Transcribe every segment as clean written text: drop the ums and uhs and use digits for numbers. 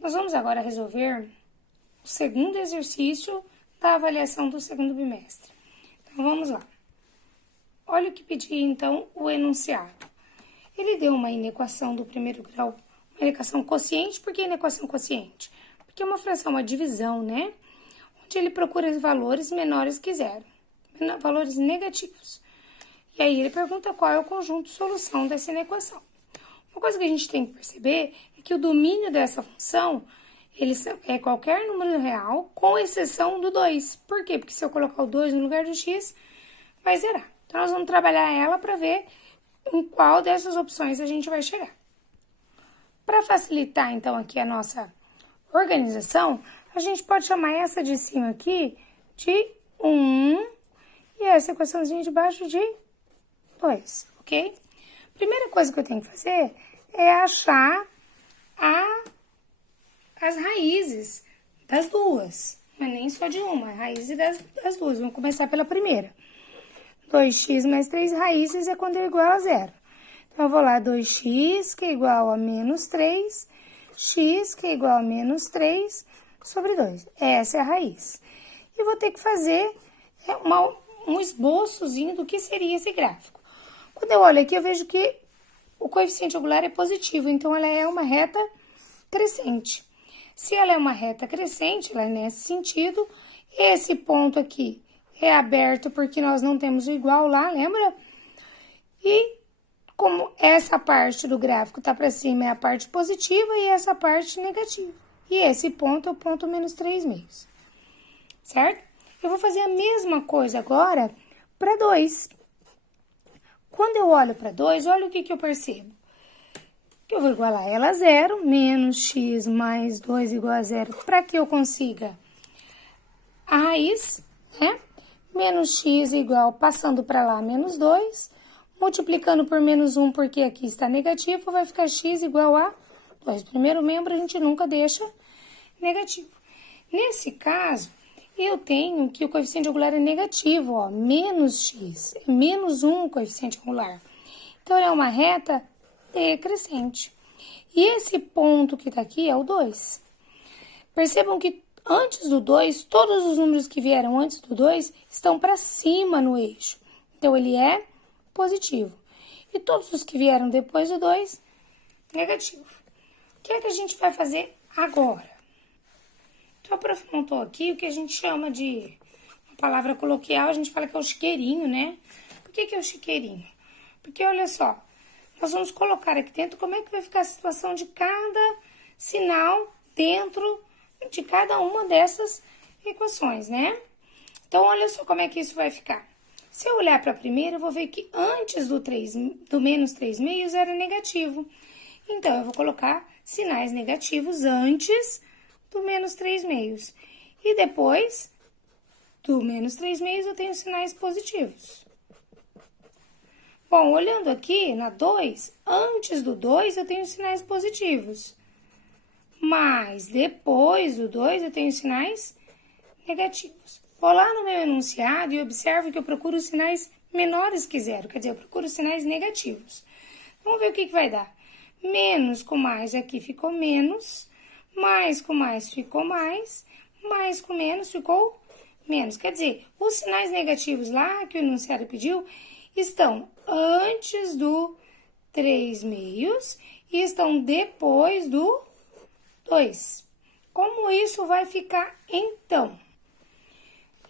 Nós vamos agora resolver o segundo exercício da avaliação do segundo bimestre. Então, vamos lá. Olha o que pedi, então, o enunciado. Ele deu uma inequação do primeiro grau, uma inequação quociente. Por que inequação quociente? Porque é uma fração, uma divisão, né? Onde ele procura valores menores que zero, valores negativos. E aí ele pergunta qual é o conjunto de solução dessa inequação. Uma coisa que a gente tem que perceber é que o domínio dessa função ele é qualquer número real, com exceção do 2. Por quê? Porque se eu colocar o 2 no lugar do x, vai zerar. Então, nós vamos trabalhar ela para ver em qual dessas opções a gente vai chegar. Para facilitar, então, aqui a nossa organização, a gente pode chamar essa de cima aqui de 1 e essa equaçãozinha de baixo de 2, ok? Primeira coisa que eu tenho que fazer é achar as raízes das duas. Não é nem só de uma, raízes das duas. Vamos começar pela primeira. 2x mais 3 raízes é quando é igual a zero. Então, eu vou lá, 2x que é igual a menos 3, x que é igual a menos 3 sobre 2. Essa é a raiz. E vou ter que fazer um esboçozinho do que seria esse gráfico. Quando eu olho aqui, eu vejo que o coeficiente angular é positivo, então ela é uma reta crescente. Se ela é uma reta crescente, ela é nesse sentido, esse ponto aqui é aberto porque nós não temos o igual lá, lembra? E como essa parte do gráfico está para cima é a parte positiva e essa parte negativa. E esse ponto é o ponto menos 3 meios, certo? Eu vou fazer a mesma coisa agora para 2. Quando eu olho para 2, olha o que eu percebo. Que eu vou igualar ela a zero, menos x mais 2 igual a zero, para que eu consiga a raiz, né? Menos x igual, passando para lá, menos 2, multiplicando por menos 1, porque aqui está negativo, vai ficar x igual a 2. Primeiro membro a gente nunca deixa negativo. Nesse caso, eu tenho que o coeficiente angular é negativo, ó, menos x, é menos 1 o coeficiente angular. Então, é uma reta decrescente. E esse ponto que tá aqui é o 2. Percebam que antes do 2, todos os números que vieram antes do 2 estão para cima no eixo. Então, ele é positivo. E todos os que vieram depois do 2, negativo. O que é que a gente vai fazer agora? Então, aprofundou aqui o que a gente chama de, uma palavra coloquial, a gente fala que é o chiqueirinho, né? Por que é o chiqueirinho? Porque, olha só, nós vamos colocar aqui dentro como é que vai ficar a situação de cada sinal dentro de cada uma dessas equações, né? Então, olha só como é que isso vai ficar. Se eu olhar para a primeira, eu vou ver que antes do menos 3 meios era negativo. Então, eu vou colocar sinais negativos antes do menos 3 meios. E depois do menos 3 meios, eu tenho sinais positivos. Bom, olhando aqui na 2, antes do 2 eu tenho sinais positivos. Mas depois do 2 eu tenho sinais negativos. Vou lá no meu enunciado e observo que eu procuro sinais menores que zero, quer dizer, eu procuro sinais negativos. Vamos ver o que vai dar. Menos com mais aqui ficou menos, mais com mais ficou mais com menos ficou menos. Quer dizer, os sinais negativos lá que o enunciado pediu estão antes do 3 meios e estão depois do 2. Como isso vai ficar então?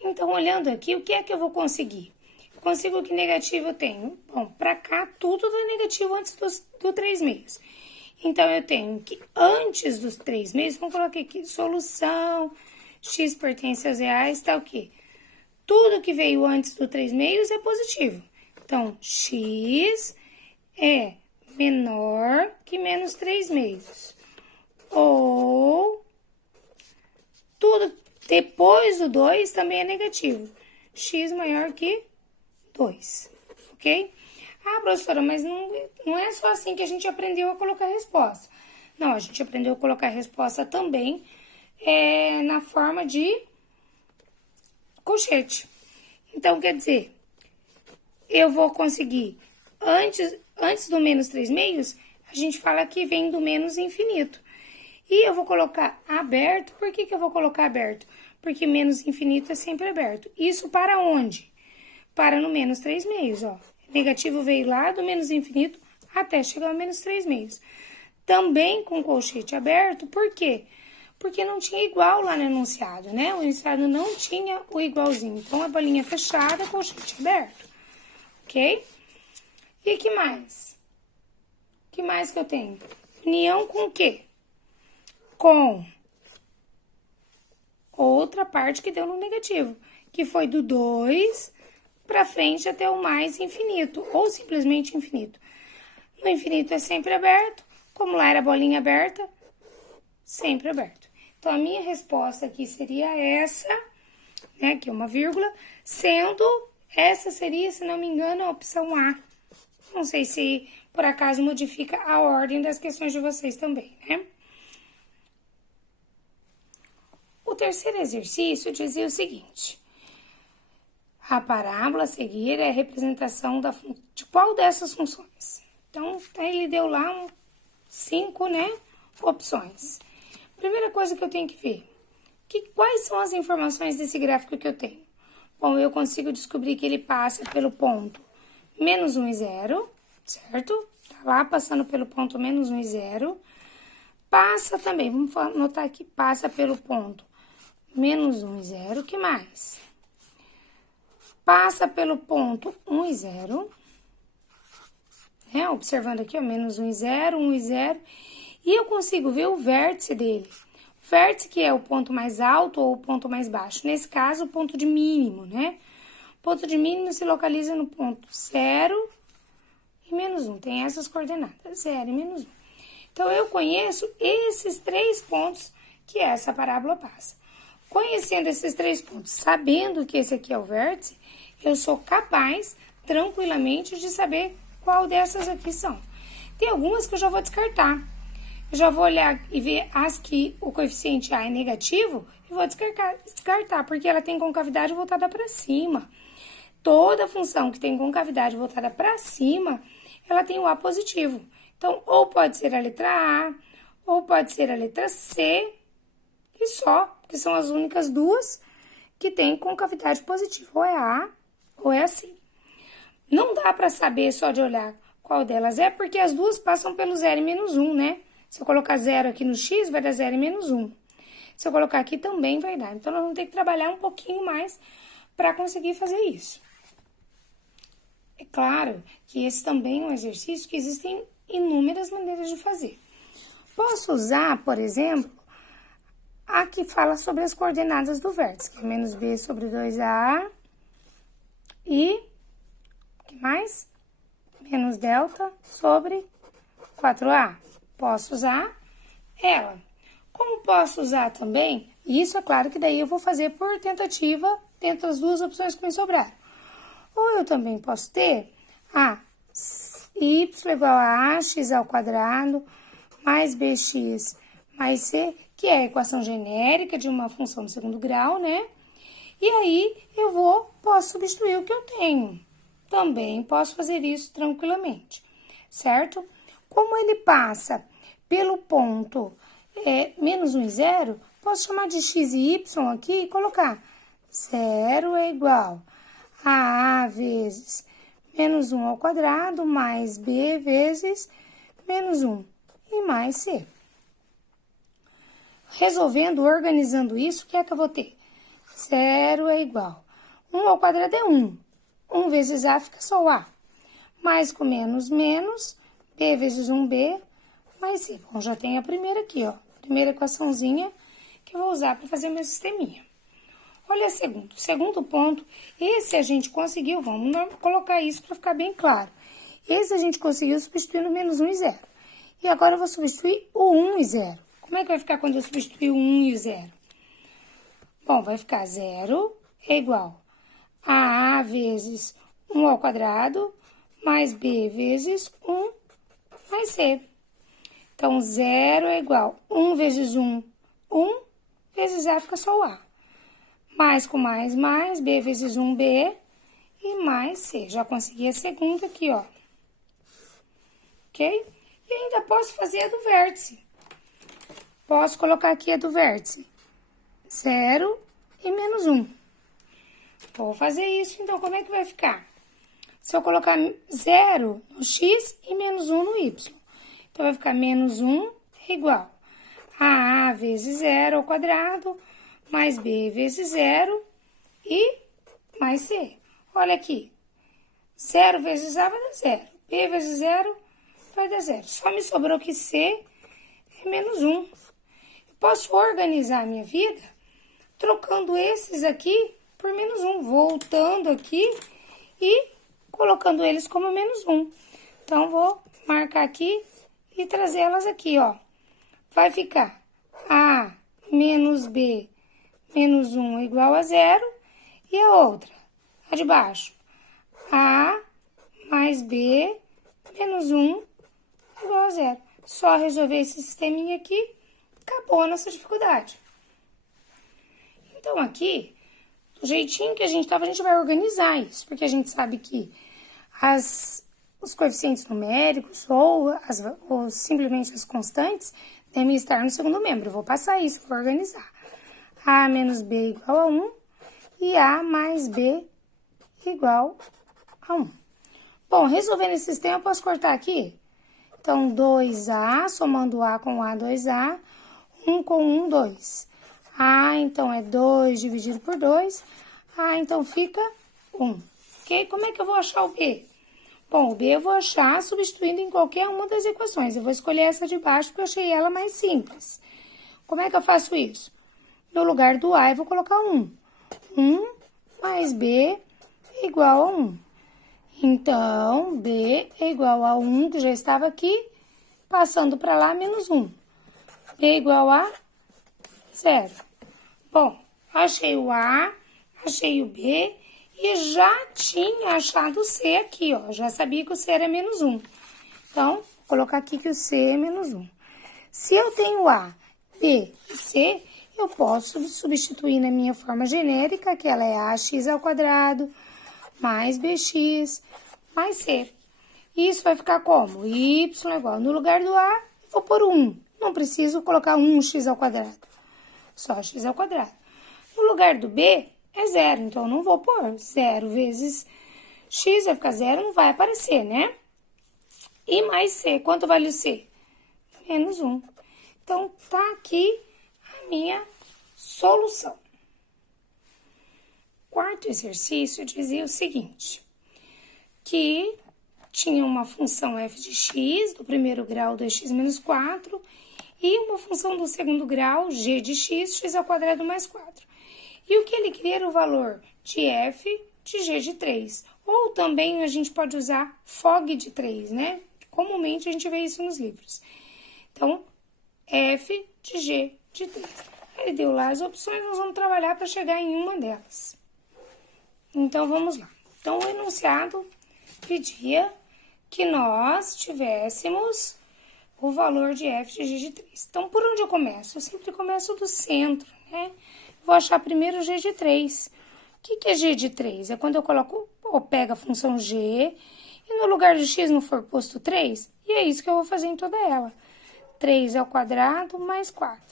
Então, olhando aqui, o que é que eu vou conseguir? Eu consigo que negativo eu tenho. Bom, para cá, tudo dá negativo antes do 3 meios. Então, eu tenho que antes dos 3 meios, vamos colocar aqui, solução, x pertence aos reais, tá o quê? Tudo que veio antes do 3 meios é positivo. Então, x é menor que menos 3 meios. Ou tudo depois do 2 também é negativo. X maior que 2, ok? Ah, professora, mas não é só assim que a gente aprendeu a colocar a resposta. Não, a gente aprendeu a colocar a resposta também na forma de colchete. Então, quer dizer, eu vou conseguir, antes do menos 3 meios, a gente fala que vem do menos infinito. E eu vou colocar aberto. Por que eu vou colocar aberto? Porque menos infinito é sempre aberto. Isso para onde? Para no menos 3 meios, ó. Negativo veio lá do menos infinito até chegar ao menos 3 meios. Também com colchete aberto, por quê? Porque não tinha igual lá no enunciado, né? O enunciado não tinha o igualzinho. Então, a bolinha fechada, colchete aberto, ok? E que mais? Que mais que eu tenho? União com o quê? Com outra parte que deu no negativo, que foi do 2 para frente até o mais infinito, ou simplesmente infinito. No infinito é sempre aberto, como lá era bolinha aberta, sempre aberto. Então, a minha resposta aqui seria essa, né, aqui uma vírgula, sendo essa seria, se não me engano, a opção A. Não sei se, por acaso, modifica a ordem das questões de vocês também, né? O terceiro exercício dizia o seguinte: a parábola a seguir é a representação de qual dessas funções? Então, ele deu lá 5, né, opções. Primeira coisa que eu tenho que ver, quais são as informações desse gráfico que eu tenho? Bom, eu consigo descobrir que ele passa pelo ponto menos 1 e 0, certo? Tá lá passando pelo ponto menos 1 e 0. Passa também, vamos anotar aqui, passa pelo ponto menos 1 e 0, o que mais? Passa pelo ponto 1 e 0, né? Observando aqui, ó, menos 1 e 0, 1 e 0. E eu consigo ver o vértice dele. O vértice que é o ponto mais alto ou o ponto mais baixo. Nesse caso, o ponto de mínimo, né? O ponto de mínimo se localiza no ponto 0 e menos 1. Tem essas coordenadas, 0 e menos 1. Então, eu conheço esses 3 pontos que essa parábola passa. Conhecendo esses 3 pontos, sabendo que esse aqui é o vértice, eu sou capaz, tranquilamente, de saber qual dessas aqui são. Tem algumas que eu já vou descartar. Eu já vou olhar e ver as que o coeficiente A é negativo e vou descartar, porque ela tem concavidade voltada para cima. Toda função que tem concavidade voltada para cima, ela tem o A positivo. Então, ou pode ser a letra A, ou pode ser a letra C, e só, que são as únicas duas que tem concavidade positiva. Ou é a A, ou é a C. Não dá para saber só de olhar qual delas é, porque as duas passam pelo 0 e menos 1, né? Se eu colocar 0 aqui no x, vai dar 0 e menos 1. Se eu colocar aqui, também vai dar. Então, nós vamos ter que trabalhar um pouquinho mais para conseguir fazer isso. É claro que esse também é um exercício que existem inúmeras maneiras de fazer. Posso usar, por exemplo, a que fala sobre as coordenadas do vértice, que é menos b sobre 2a e, o que mais? Menos delta sobre 4a. Posso usar ela. Como posso usar também, isso é claro que daí eu vou fazer por tentativa dentro das duas opções que me sobraram. Ou eu também posso ter a y igual a ax ao quadrado mais bx mais c, que é a equação genérica de uma função de segundo grau, né? E aí, posso substituir o que eu tenho. Também posso fazer isso tranquilamente, certo? Como ele passa pelo ponto menos 1 e 0, posso chamar de x e y aqui e colocar 0 é igual a vezes menos 1 ao quadrado mais b vezes menos 1 e mais c. Resolvendo, organizando isso, o que é que eu vou ter? 0 é igual. 1 ao quadrado é 1. 1 vezes a fica só o a. Mais com menos, menos. B vezes 1b mais c. Bom, já tem a primeira aqui, ó. Primeira equaçãozinha que eu vou usar para fazer meu sisteminha. Olha a segunda. Segundo ponto, esse a gente conseguiu, vamos colocar isso para ficar bem claro. Esse a gente conseguiu substituir no menos 1 e 0. E agora eu vou substituir o 1 e 0. Como é que vai ficar quando eu substituir o 1 e o 0? Bom, vai ficar 0 é igual a a vezes 1 ao quadrado mais b vezes 1 mais c. Então, 0 é igual a 1 vezes 1, 1 vezes a fica só o a. Mais com mais, b vezes 1b e mais c. Já consegui a segunda aqui, ó. Ok? E ainda posso fazer a do vértice. Posso colocar aqui a do vértice. 0 e menos 1. Vou fazer isso, então, como é que vai ficar? Se eu colocar 0 no x e menos 1 no y. Então, vai ficar menos 1 é igual a A vezes 0 ao quadrado, mais B vezes 0 e mais C. Olha aqui. 0 vezes A vai dar 0. B vezes 0 vai dar 0. Só me sobrou que C é menos 1. Eu posso organizar a minha vida trocando esses aqui por menos 1. Voltando aqui e colocando eles como menos 1. Então, vou marcar aqui e trazer elas aqui, ó. Vai ficar A menos B menos 1 igual a 0. E a outra, a de baixo, A mais B menos 1 igual a 0. Só resolver esse sisteminha aqui, acabou a nossa dificuldade. Então, aqui, do jeitinho que a gente estava, a gente vai organizar isso, porque a gente sabe que os coeficientes numéricos ou simplesmente as constantes devem estar no segundo membro. Eu vou passar isso, vou organizar. A menos B igual a 1 e A mais B igual a 1. Bom, resolvendo esse sistema, eu posso cortar aqui. Então, 2A, somando A com A, 2A, 1 com 1, 2. A, então, é 2 dividido por 2. A, então, fica 1. Ok? Como é que eu vou achar o B? Bom, o B eu vou achar substituindo em qualquer uma das equações. Eu vou escolher essa de baixo porque eu achei ela mais simples. Como é que eu faço isso? No lugar do A, eu vou colocar 1. 1 mais B igual a 1. Então, B é igual a 1, que já estava aqui, passando para lá, menos 1. B igual a 0. Bom, achei o A, achei o B e já tinha achado o C aqui, ó. Já sabia que o C era menos 1. Então, vou colocar aqui que o C é menos 1. Se eu tenho A, B e C, eu posso substituir na minha forma genérica, que ela é ax ao quadrado, mais bx, mais c. Isso vai ficar como? Y é igual. No lugar do A, eu vou pôr 1. Não preciso colocar 1x ao quadrado. Só x ao quadrado. No lugar do B, é 0. Então, eu não vou pôr 0 vezes x, vai ficar 0, não vai aparecer, né? E mais c. Quanto vale o c? Menos 1. Então, tá aqui a minha solução. Quarto exercício dizia o seguinte, que tinha uma função f de x, do primeiro grau 2x menos 4, e uma função do segundo grau, g de x, x ao quadrado mais 4. E o que ele queria era o valor de f de g de 3. Ou também a gente pode usar fog de 3, né? Comumente a gente vê isso nos livros. Então, f de g de 3. Ele deu lá as opções, nós vamos trabalhar para chegar em uma delas. Então, vamos lá. Então, o enunciado pedia que nós tivéssemos o valor de f de g de 3. Então, por onde eu começo? Eu sempre começo do centro, né? Vou achar primeiro o g de 3. O que é g de 3? É quando eu coloco ou pego a função g e no lugar de x não for posto 3, e é isso que eu vou fazer em toda ela. 3 ao quadrado mais 4.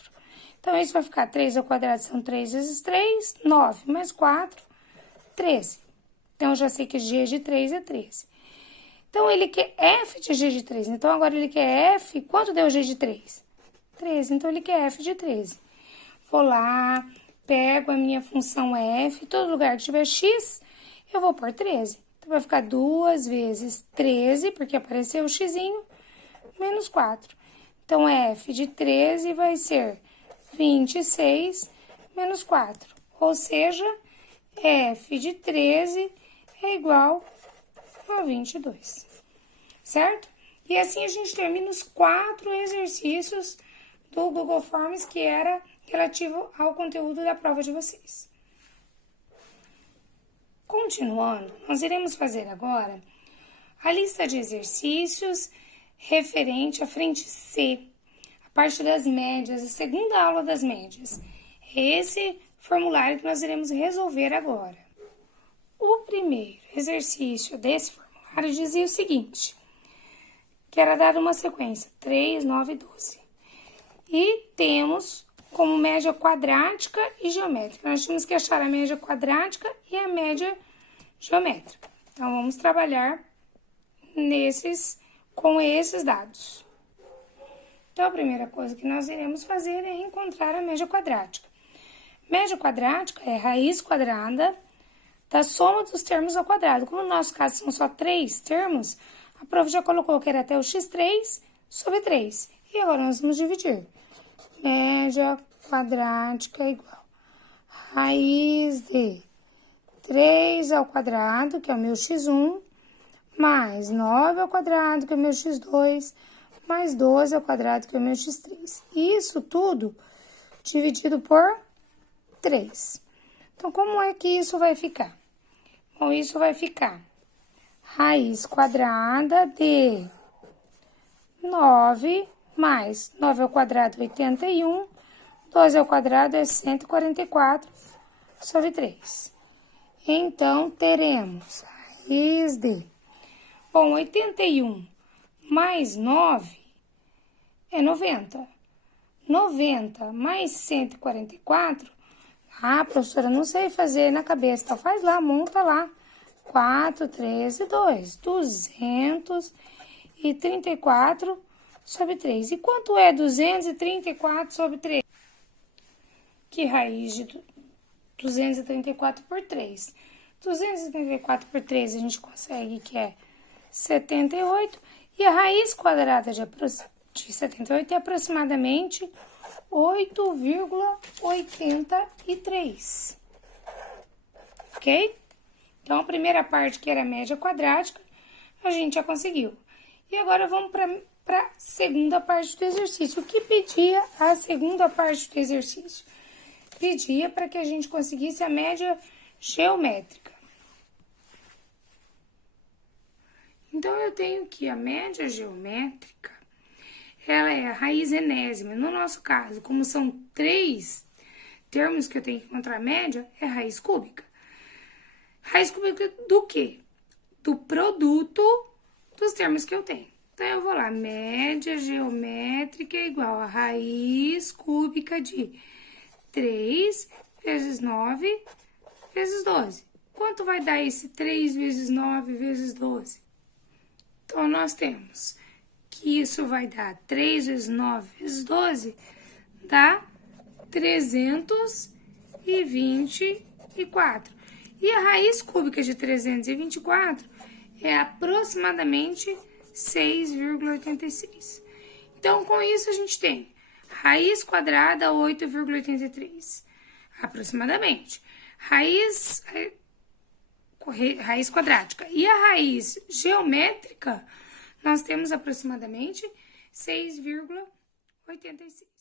Então, isso vai ficar 3 ao quadrado são 3 vezes 3, 9 mais 4, 13. Então, eu já sei que g de 3 é 13. Então, ele quer f de g de 3. Então, agora ele quer f. Quanto deu g de 3? 13. Então, ele quer f de 13. Vou lá, pego a minha função f. Todo lugar que tiver x, eu vou pôr 13. Então, vai ficar 2 vezes 13, porque apareceu o xzinho, menos 4. Então, f de 13 vai ser 26 menos 4. Ou seja, f de 13 é igual a 22, certo? E assim a gente termina os 4 exercícios do Google Forms que era relativo ao conteúdo da prova de vocês. Continuando, nós iremos fazer agora a lista de exercícios referente à frente C, a parte das médias, a segunda aula das médias. É esse formulário que nós iremos resolver agora. O primeiro exercício desse formulário dizia o seguinte, que era dada uma sequência, 3, 9 e 12. E temos como média quadrática e geométrica. Nós tínhamos que achar a média quadrática e a média geométrica. Então, vamos trabalhar com esses dados. Então, a primeira coisa que nós iremos fazer é encontrar a média quadrática. Média quadrática é raiz quadrada da soma dos termos ao quadrado. Como no nosso caso são só 3 termos, a prof já colocou que era até o x3 sobre 3. E agora nós vamos dividir. Média quadrática é igual a raiz de 3 ao quadrado, que é o meu x1, mais 9 ao quadrado, que é o meu x2, mais 12 ao quadrado, que é o meu x3. Isso tudo dividido por 3. Então, como é que isso vai ficar? Bom, isso vai ficar raiz quadrada de 9 mais 9 ao quadrado, 81, 12 ao quadrado é 144 sobre 3. Então, teremos raiz de... Bom, 81 mais 9 é 90. 90 mais 144... Ah, professora, não sei fazer na cabeça. Então, faz lá, monta lá. 4, 13, 2. 234 sobre 3. E quanto é 234 sobre 3? Que raiz de 234 por 3? 234 por 3 a gente consegue que é 78. E a raiz quadrada de 78 é aproximadamente 8,83. Ok? Então, a primeira parte, que era a média quadrática, a gente já conseguiu. E agora vamos para a segunda parte do exercício. O que pedia a segunda parte do exercício? Pedia para que a gente conseguisse a média geométrica. Então, eu tenho que a média geométrica, ela é a raiz enésima. No nosso caso, como são 3 termos que eu tenho que encontrar a média, é raiz cúbica. Raiz cúbica do quê? Do produto dos termos que eu tenho. Então, eu vou lá, média geométrica é igual a raiz cúbica de 3 vezes 9 vezes 12. Quanto vai dar esse 3 vezes 9 vezes 12? Então, nós temos que isso vai dar 3 vezes 9 vezes 12, dá 324. E a raiz cúbica de 324 é aproximadamente 6,86. Então, com isso, a gente tem raiz quadrada 8,83, aproximadamente. Raiz quadrática. E a raiz geométrica, nós temos aproximadamente 6,86.